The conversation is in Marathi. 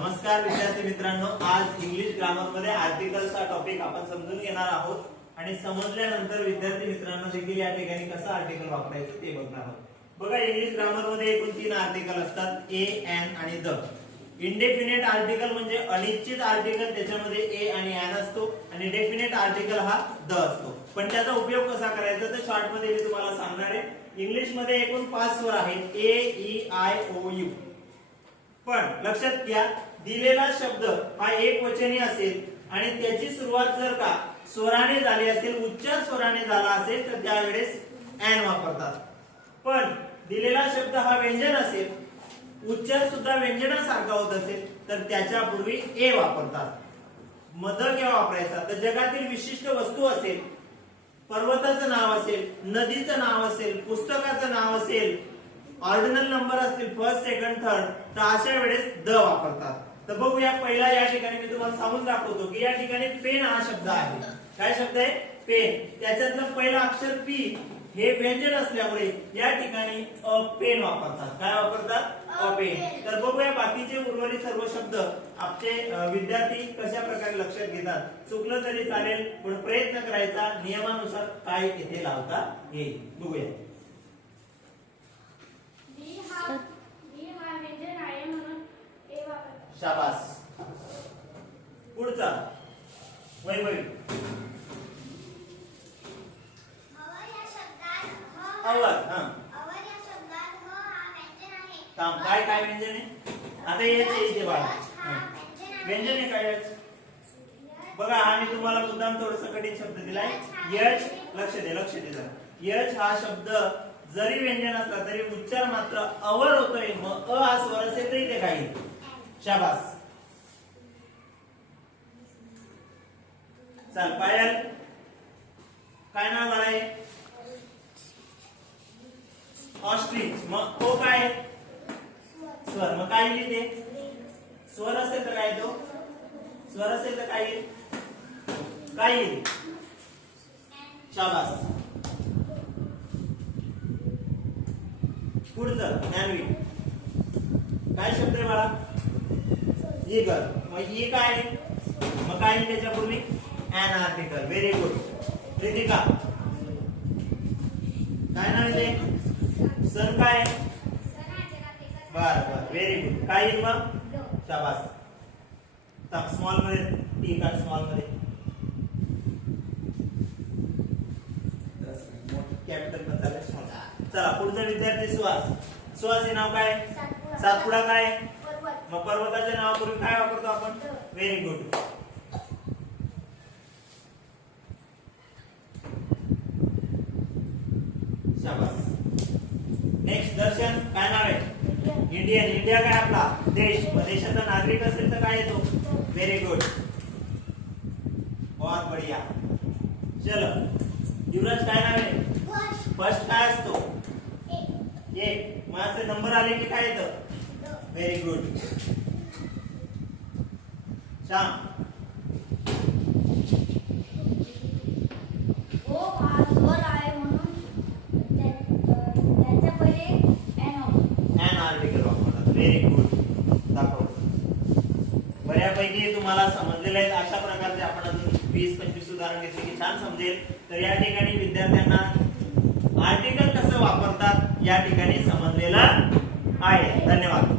नमस्कार विद्यार्थी मित्रांनो, आज इंग्लिश ग्रामर मध्ये आर्टिकल्सचा टॉपिक आपण समजून घेणार आहोत आणि समजल्यानंतर विद्यार्थी मित्रांनो देखील या ठिकाणी कसं आर्टिकल वापरायचं ते बघणार आहोत. बघा, इंग्लिश ग्रामर मध्ये एकूण 3 आर्टिकल असतात, ए, एन आणि द. इंडेफिनिट आर्टिकल म्हणजे अनिश्चित आर्टिकल, त्याच्यामध्ये ए आणि एन असतो आणि डेफिनेट आर्टिकल हा द असतो. पण त्याचा उपयोग कसा करायचा तर शॉर्ट मध्ये मी तुम्हाला सांगणार आहे. इंग्लिश मध्ये एकूण 5 स्वर आहेत, ए, ई, आय, ओ, यू. पण लक्षात घ्या, दिलेला शब्द हा एकवचनी असेल आणि त्याची सुरुवात जर का स्वराने झाली असेल, उच्चार स्वराने झाला असेल तर त्यावेळेस एन वापरतात. पण दिलेला शब्द हा व्यंजन असेल, उच्चार सुद्धा व्यंजनासारखा होत असेल तर त्याच्या पूर्वी ए वापरतात. मध केव्हा वापरायचा तर जगातील विशिष्ट वस्तू असेल, पर्वताचं नाव असेल, नदीचं नाव असेल, पुस्तकाचं नाव असेल, ऑर्डिनल नंबर असतील फर्स्ट, सेकंड, थर्ड, तर अशा वेळेस द वापरतात. तर बघूया, पहिला या ठिकाणी मी तुम्हाला सांगून दाखवतो की या ठिकाणी पेन हा शब्द आहे. काय शब्द आहे? पेन. त्याच्यातलं पहिलं अक्षर पी हे व्यंजन असल्यामुळे या ठिकाणी अ पेन वापरतात. काय वापरतात? अ पेन. तर बघूया बाकीचे उर्वरित सर्व शब्द आपले विद्यार्थी कशा प्रकारे लक्षात घेतात. चुकलं तरी चालेल पण प्रयत्न करायचा, नियमानुसार काय इथे लावता येईल. बघूया. शाबास. पुढचा वैभवी. अवर. काम काय काय व्यंजन आहे? आता याचे इथे बाळा व्यंजन आहे काय? बघा, हा मी तुम्हाला मुद्दाम थोडस कठीण शब्द दिलाय. यच. लक्ष दे जरा. यच हा शब्द जरी व्यंजन असला तरी उच्चार मात्र अवर होतोय. मग अ हा स्वर असेल तर इथे काय? शाबास. चल पायल, काय नाव आहे? ऑस्ट्रिच. मग ओ काय? स्वर. मग काय लिहिते? स्वर असेल तर काय तो? स्वर असेल तर काय येईल? काय येईल? शाबास. पुढचं ज्ञानवी. काय शब्द आहे बाळा? ईगर. मग ई काय? मग काय त्याच्या पूर्वी an article. Very good. Ritika, काय नाव आहे ते? सन. काय? बर. Very good. काय येईल मग? शाबास. स्मॉल मध्ये टी काढ. स्मॉल मध्ये कॅपिटल पण चालेल. चला पुढचा विद्यार्थी सुहास. सुहास हे नाव काय? सातपुडा. काय? मग पर्वताच्या नावापूर्वी काय वापरतो आपण? Very good. शाबास. नेक्स्ट दर्शन. काय नाव आहे? इंडियन. इंडिया काय आपला देश. देशाचा नागरिक असेल तर काय येतो? Very good. बहुत बढ़िया. चलो युवराज, काय नाव आहे? फर्स्ट काय असतो? एक. मग असे नंबर आले की काय येतं? Very good. Shyam. Very good. दाखव. बऱ्यापैकी तुम्हाला समजलेलं आहे. अशा प्रकारचे आपण अजून 20-25 उदाहरण घेतले की छान समजेल. तर या ठिकाणी विद्यार्थ्यांना आर्टिकल कसं वापरतात या ठिकाणी समजलेलं आहे. धन्यवाद.